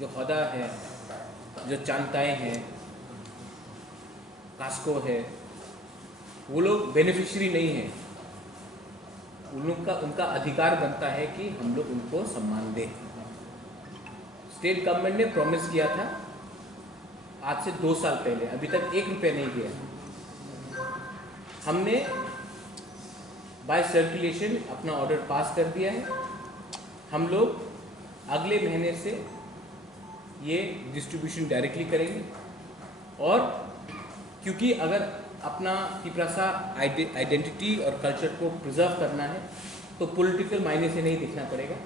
जो हौदा है, जो चांताएँ हैं, कास्को है, वो लोग बेनिफिशियरी नहीं हैं। उनका अधिकार बनता है कि हम लोग उनको सम्मान दें। स्टेट गवर्नमेंट ने प्रॉमिस किया था आज से 2 साल पहले, अभी तक 1 रुपये नहीं दिया। हमने बाय सर्कुलेशन अपना ऑर्डर पास कर दिया है। हम लोग अगले महीने से ये डिस्ट्रीब्यूशन डायरेक्टली करेंगे। और क्योंकि अगर अपना तिपरासा आइडेंटिटी और कल्चर को प्रिजर्व करना है तो पॉलिटिकल मायने से नहीं देखना पड़ेगा।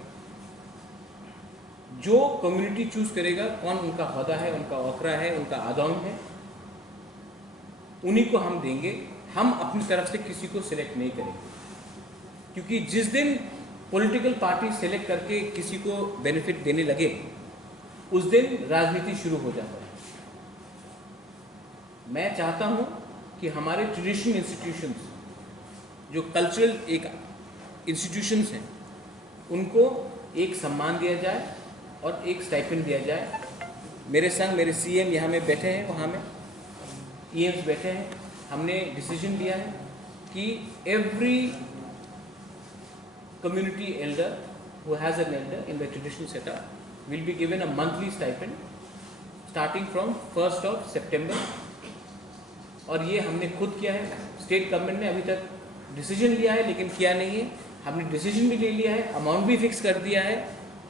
जो कम्युनिटी चूज करेगा, कौन उनका हौदा है, उनका ओकरा है, उनका आदौन है, उन्हीं को हम देंगे। हम अपनी तरफ से किसी को सिलेक्ट नहीं करेंगे, क्योंकि जिस दिन पॉलिटिकल पार्टी सिलेक्ट करके किसी को बेनिफिट देने लगे उस दिन राजनीति शुरू हो जाता है। मैं चाहता हूं कि हमारे ट्रेडिशनल इंस्टीट्यूशंस, जो कल्चरल एक इंस्टीट्यूशंस हैं, उनको एक सम्मान दिया जाए और एक स्टाइपेंड दिया जाए। मेरे संग मेरे सीएम यहाँ में बैठे हैं, वहाँ में ईएम्स बैठे हैं। हमने डिसीजन लिया है कि every community Elder who has an elder in the traditional setup will be given a monthly stipend starting from 1 सितंबर। और ये हमने खुद किया है। स्टेट गवर्नमेंट ने अभी तक डिसीजन लिया है लेकिन किया नहीं है। हमने डिसीजन भी ले लिया है, अमाउंट भी फिक्स कर दिया है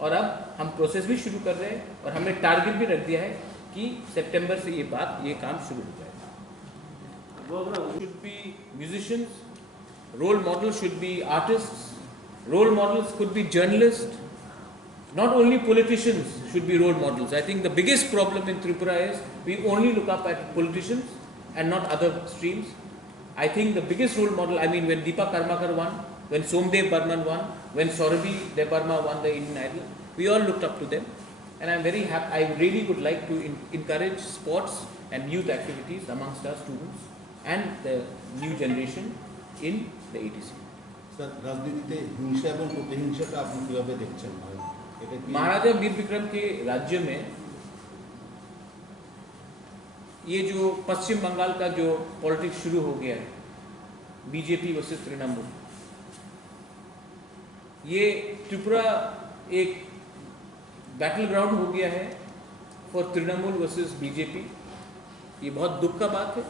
और अब हम प्रोसेस भी शुरू कर रहे हैं। और हमने टारगेट भी रख दिया है कि सितंबर से ये काम शुरू हो जाएगा। Should be musicians, role model should be artists, role models could be journalist, not only politicians should be role models. I think the biggest problem in Tripura is we only look up at politicians and not other streams. I think the biggest role model, I mean, when Deepa Karmakar won, when Somdev Burman won, when Saurabhi Debarma won the Indian Idol, we all looked up to them. And I'm very happy. I really would like to encourage sports and youth activities amongst our students and the new generation in the ETC. Sir, राजनीतिते हिंसा एवं प्रतिहिंसा का आप किभाबे देखছেন? महाराजा वीर विक्रम के राज्य में ये जो पश्चिम बंगाल का जो पॉलिटिक्स शुरू हो गया है, बीजेपी वर्सेस तृणमूल, ये त्रिपुरा एक बैटल ग्राउंड हो गया है फॉर तृणमूल वर्सेस बीजेपी। ये बहुत दुख का बात है।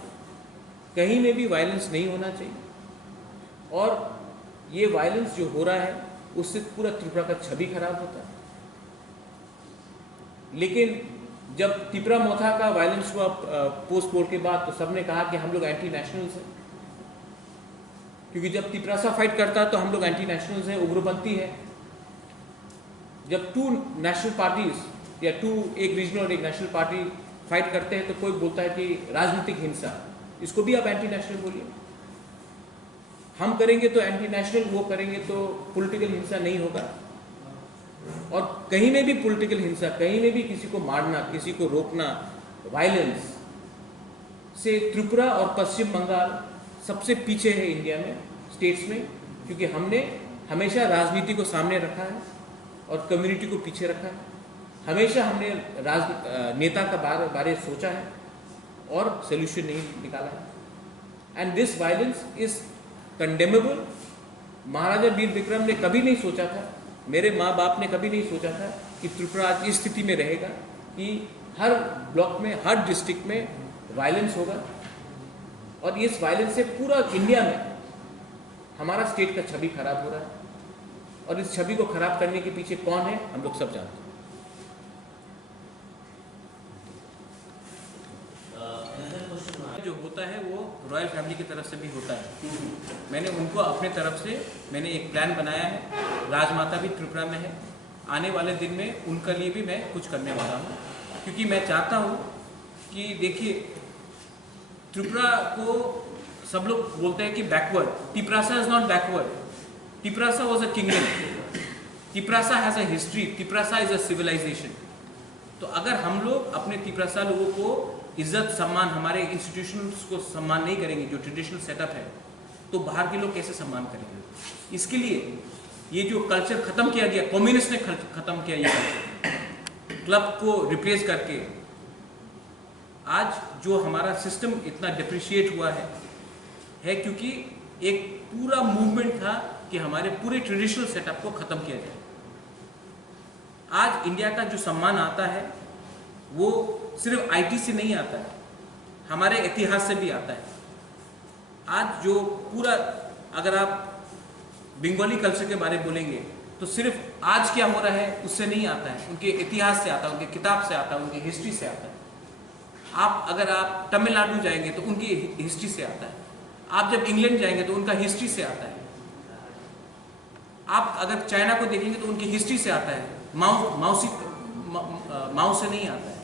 कहीं में भी वायलेंस नहीं होना चाहिए और ये वायलेंस जो हो रहा है उससे पूरा त्रिपुरा का छवि खराब होता है। लेकिन जब तिपरा मोथा का वायलेंस हुआ पोस्ट पोल के बाद तो सबने कहा कि हम लोग एंटी नेशनल्स हैं, क्योंकि जब तिपरासा फाइट करता है तो हम लोग एंटी नेशनल्स हैं, उग्रपंथी है। जब 2 नेशनल पार्टीज या 2 एक रीजनल और एक नेशनल पार्टी फाइट करते हैं तो कोई बोलता है कि राजनीतिक हिंसा, इसको भी आप एंटी नेशनल बोलिए। हम करेंगे तो एंटी नेशनल, वो करेंगे तो पॉलिटिकल हिंसा नहीं होगा। और कहीं में भी पॉलिटिकल हिंसा, कहीं में भी किसी को मारना, किसी को रोकना, वायलेंस से त्रिपुरा और पश्चिम बंगाल सबसे पीछे है इंडिया में, स्टेट्स में, क्योंकि हमने हमेशा राजनीति को सामने रखा है और कम्युनिटी को पीछे रखा है। हमेशा हमने नेता का बारे सोचा है और सोल्यूशन नहीं निकाला है। And this violence is condemnable. Maharaja Veer Vikram ने कभी नहीं सोचा था, मेरे माँ बाप ने कभी नहीं सोचा था कि त्रिपुरा आज इस स्थिति में रहेगा कि हर ब्लॉक में, हर डिस्ट्रिक्ट में वायलेंस होगा। और इस वायलेंस से पूरा इंडिया में हमारा स्टेट का छवि खराब हो रहा है और इस छवि को खराब करने के पीछे कौन है हम लोग सब जानते हैं। जो होता है वो रॉयल फैमिली की तरफ से भी होता है। मैंने उनको अपने तरफ से एक प्लान बनाया है। राजमाता भी त्रिपुरा में है। आने वाले दिन में उनके लिए भी मैं कुछ करने वाला हूँ, क्योंकि मैं चाहता हूँ कि देखिए, त्रिपुरा को सब लोग बोलते हैं कि backward. Tiprasa is not backward. Tiprasa was a kingdom. Tiprasa has a history. Tiprasa is a civilisation. तो अगर हम लोग अपने तिपरासा लोगों को इज्जत, सम्मान, हमारे इंस्टीट्यूशंस को सम्मान नहीं करेंगे, जो ट्रेडिशनल सेटअप है, तो बाहर के लोग कैसे सम्मान करेंगे? इसके लिए ये जो कल्चर खत्म किया गया, कम्युनिस्ट ने खत्म किया ये कल्चर, क्लब को रिप्लेस करके आज जो हमारा सिस्टम इतना डिप्रिशिएट हुआ है क्योंकि एक पूरा मूवमेंट था कि हमारे पूरे ट्रेडिशनल सेटअप को ख़त्म किया जाए। आज इंडिया का जो सम्मान आता है वो सिर्फ आईटी से नहीं आता है, हमारे इतिहास से भी आता है। आज जो पूरा, अगर आप बंगाली कल्चर के बारे में बोलेंगे तो सिर्फ आज क्या हो रहा है उससे नहीं आता है, उनके इतिहास से आता है, उनके किताब से आता है, उनकी हिस्ट्री से आता है। अगर आप तमिलनाडु जाएंगे तो उनकी हिस्ट्री से आता है, आप जब इंग्लैंड जाएंगे तो उनका हिस्ट्री से आता है, आप अगर चाइना को देखेंगे तो उनकी हिस्ट्री से आता है, माओ से नहीं आता है।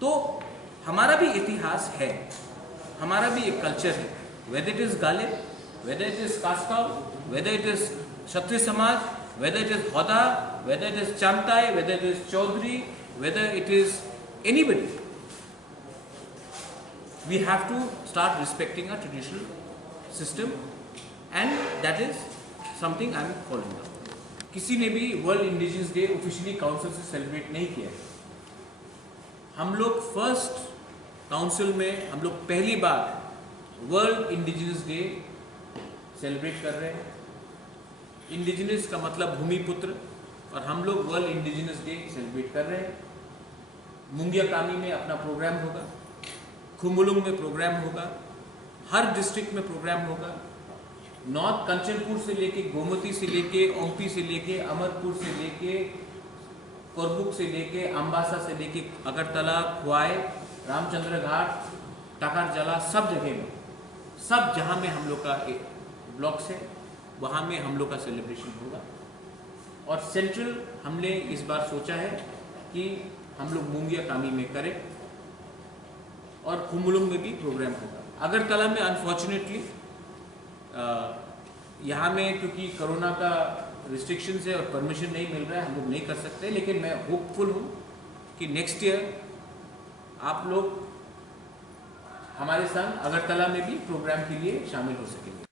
तो हमारा भी इतिहास है, हमारा भी एक कल्चर है, whether it is Ghalib, whether it is कास्काव, whether it is Kshatriya Samaj, whether it is होदा, वेदर इट इज चांताई, whether it is Chaudhary, whether it is anybody, we have to start respecting our traditional system and that is something I am following up. किसी ने भी world indigenous day officially council से celebrate नहीं किया है। हम लोग फर्स्ट काउंसिल में हम लोग पहली बार वर्ल्ड इंडिजिनस डे सेलिब्रेट कर रहे हैं। इंडिजिनस का मतलब भूमिपुत्र, और हम लोग वर्ल्ड इंडिजिनस डे सेलिब्रेट कर रहे हैं। मुंगिया कामी में अपना प्रोग्राम होगा, खुमुलुंग में प्रोग्राम होगा, हर डिस्ट्रिक्ट में प्रोग्राम होगा। नॉर्थ कंचनपुर से लेके, गोमती से लेके, ओंपी से लेके, अमरपुर से लेके, कोरबुक से लेके, अम्बासा से लेके, अगरतला, खुआई, रामचंद्र घाट, टाकारजला, सब जगह में, सब जहाँ में हम लोग का ब्लॉक्स है वहाँ में हम लोग का सेलिब्रेशन होगा। और सेंट्रल हमने इस बार सोचा है कि हम लोग मुंगिया कामी में करें और खुमुलुंग में भी प्रोग्राम होगा। अगरतला में अनफॉर्चुनेटली यहाँ में क्योंकि कोरोना का रिस्ट्रिक्शंस है और परमिशन नहीं मिल रहा है, हम लोग नहीं कर सकते, लेकिन मैं होपफुल हूँ कि नेक्स्ट ईयर आप लोग हमारे साथ अगरतला में भी प्रोग्राम के लिए शामिल हो सकेंगे।